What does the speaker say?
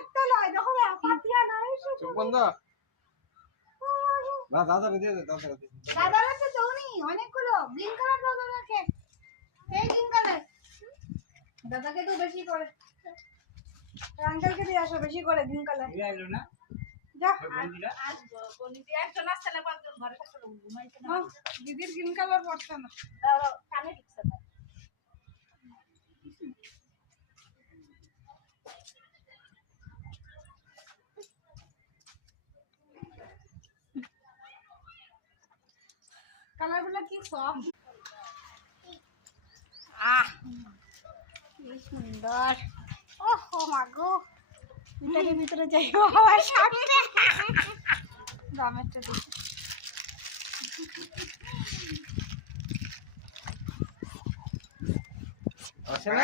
একটা লয় দেখো পাতিয়া না চোখ বন্ধ না দাদা দিয়ে দে দাদারা তো দৌনি অনেকগুলো গ্রিন কালার দাদা রাখে এই গ্রিন কালার দাদাকে তো বেশি করে আঙ্কেলকে দিয়ে আসো বেশি করে গ্রিন কালার এলো না যা আসবো বনিদি একজন আসছে না পাঁচজন ঘরে থাকতে ঘুমাইছে না দিদির গ্রিন কালার পড়ছে না কানে ঢুকছে না কালারগুলো কি সফট কি সুন্দর ওহো মাগো ভিতরে ভিতরে যাইবো আমার সামনে দামেরটা দেখি আসে না